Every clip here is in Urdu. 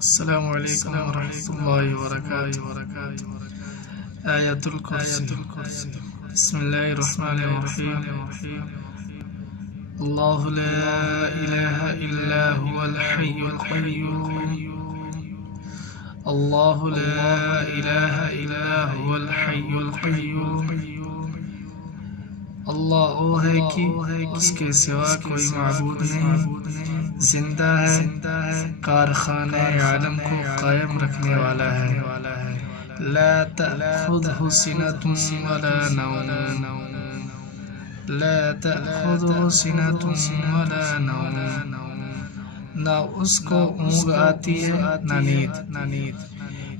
السلام علیکم ورحمۃ اللہ وبرکاتہ۔ آیت الکرسی۔ بسم اللہ الرحمن الرحیم۔ اللہ لا الہ الا هو الحی القیوم۔ اللہ لا الہ الا هو الحی القیوم۔ اللہ وہ ہے کہ اس کے سوا کوئی معبود نہیں، زندہ ہے، کارخانہ عالم کو قائم رکھنے والا ہے۔ لا تأخذه سنة ولا نوم، لا تأخذه سنة ولا نوم، نہ اس کو اونگ آتی ہے نہ نیند۔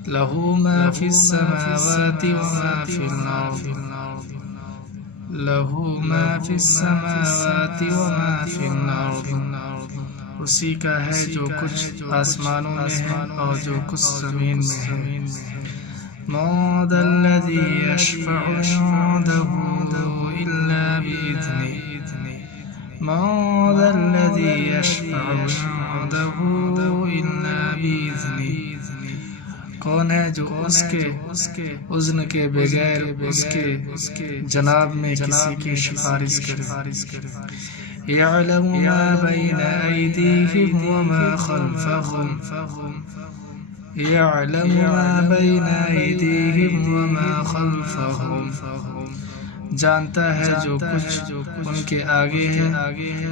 لہ ما فی السماوات وما فی الارض، لہ ما فی السماوات وما فی الارض، اسی کا ہے جو کچھ آسمانوں میں ہے اور جو کچھ زمین میں ہے۔ من ذا الذی یشفع عنده الا بإذنہ، من ذا الذی یشفع عنده الا بإذنہ، کون ہے جو اس کے اذن کے بغیر اس کے جناب میں کسی کی سفارش کرے۔ یعلم ما بین ایدیہم وما خلفہم، یعلم ما بین ایدیہم وما خلفہم، جانتا ہے جو کچھ ان کے آگے ہے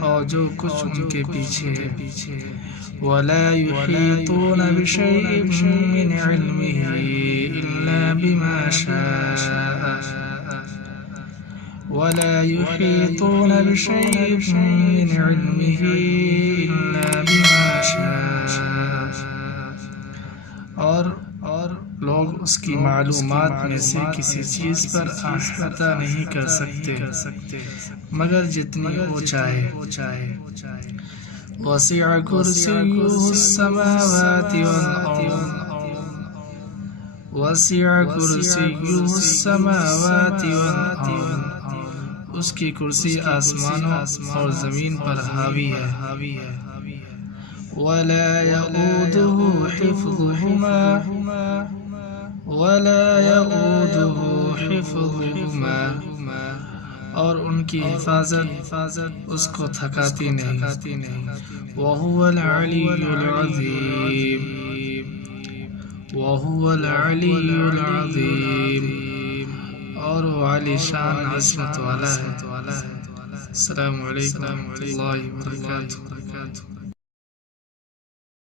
اور جو کچھ ان کے پیچھے ہے۔ ولا يحيطون بشيء من علمه إلا بما شاء، ولا يحيطون بشيء من علمه إلا بما شاء، اور لوگ اس کی معلومات میں سے کسی چیز پر احاطہ نہیں کر سکتے مگر جتنی وہ چاہے۔ وسع کرسیہ السماوات والارض، وسع کرسیہ السماوات والارض، اس کی کرسی آسمانوں اور زمین پر حاوی ہے۔ ولا یؤودہ حفظہما، ولا یؤودہ حفظہما، اور ان کی حفاظت اس کو تھکاتی نہیں۔ وَهُوَ الْعَلِيُّ الْعَظِيمُ، وَهُوَ الْعَلِيُّ الْعَظِيمُ، اور وہ عالی شان عظمت والا ہے۔ السلام علیکم ورحمۃ اللہ وبرکاتہ۔